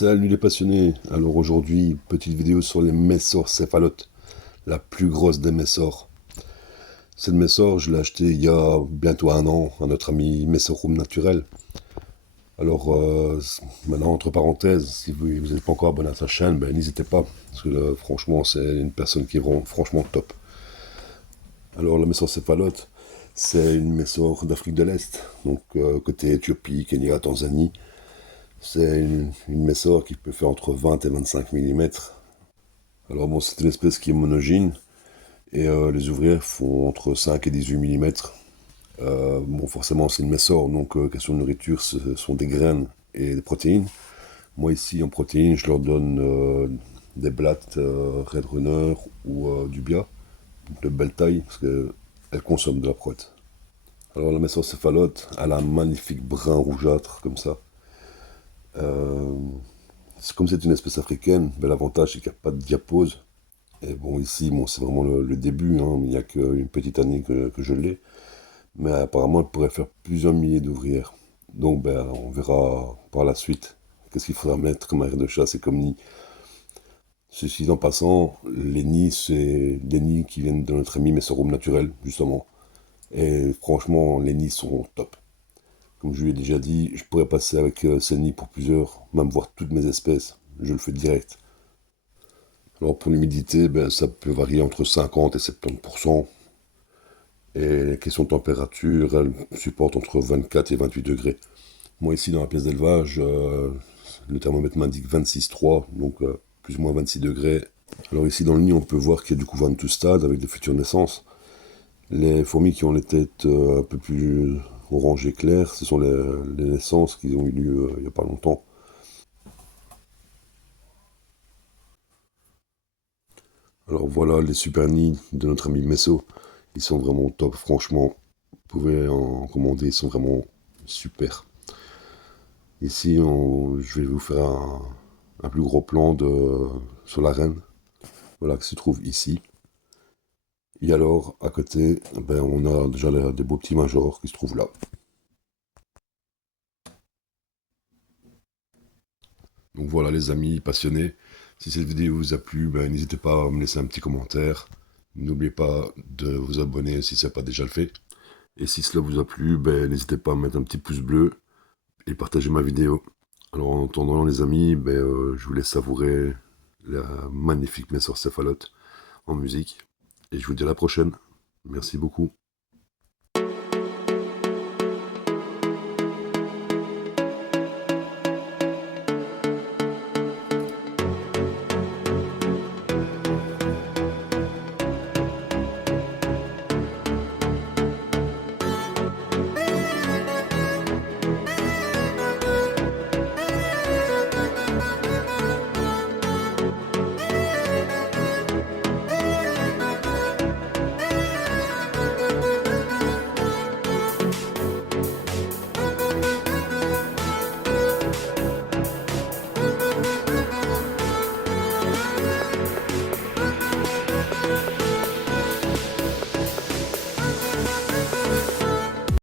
Salut les passionnés, alors aujourd'hui, petite vidéo sur les Messor céphalotes, la plus grosse des Messor. Cette Messor, je l'ai acheté il y a bientôt un an à notre ami Messorum Naturel. Alors maintenant, entre parenthèses, si vous n'êtes pas encore abonné à sa chaîne, ben, n'hésitez pas, parce que franchement, c'est une personne qui est vraiment franchement top. Alors la Messor céphalote, c'est une Messor d'Afrique de l'Est, donc côté Éthiopie, Kenya, Tanzanie. C'est une Messor qui peut faire entre 20 et 25 mm. Alors bon, c'est une espèce qui est monogyne, et les ouvrières font entre 5 et 18 mm. Bon, forcément, c'est une Messor, donc question de nourriture, ce sont des graines et des protéines. Moi ici, en protéines, je leur donne des blattes Red Runner ou du Bia, de belle taille, parce qu'elles consomment de la prot. Alors la Messor céphalote, elle a un magnifique brun rougeâtre, comme ça. Euh, Comme c'est une espèce africaine, ben, l'avantage c'est qu'il n'y a pas de diapose. Et bon, ici, bon, c'est vraiment le début, hein, il n'y a qu'une petite année que je l'ai. Mais apparemment, elle pourrait faire plusieurs milliers d'ouvrières. Donc, ben, on verra par la suite qu'est-ce qu'il faudra mettre comme aire de chasse et comme nid. Ceci en passant, les nids, c'est des nids qui viennent de notre ami Messorum Naturel, justement. Et franchement, les nids sont top. Comme je lui ai déjà dit, je pourrais passer avec ces nids pour plusieurs, même voir toutes mes espèces. Je le fais direct. Alors pour l'humidité, ben, ça peut varier entre 50 et 70%. Et les questions de température, elles supportent entre 24 et 28 degrés. Moi ici dans la pièce d'élevage, le thermomètre m'indique 26,3, donc plus ou moins 26 degrés. Alors ici dans le nid, on peut voir qu'il y a du coup 22 stades avec de futures naissances. Les fourmis qui ont les têtes un peu plus orangées claires, ce sont les naissances qui ont eu lieu il n'y a pas longtemps. Alors voilà les super nids de notre ami Messo. Ils sont vraiment top, franchement. Vous pouvez en commander, ils sont vraiment super. Ici, je vais vous faire un plus gros plan sur la reine. Voilà, qui se trouve ici. Et alors, à côté, ben, on a déjà des beaux petits majors qui se trouvent là. Donc voilà les amis passionnés. Si cette vidéo vous a plu, ben, n'hésitez pas à me laisser un petit commentaire. N'oubliez pas de vous abonner si ce n'est pas déjà le fait. Et si cela vous a plu, ben, n'hésitez pas à mettre un petit pouce bleu et partager ma vidéo. Alors en attendant les amis, ben, je vous laisse savourer la magnifique Messor céphalote en musique. Et je vous dis à la prochaine. Merci beaucoup.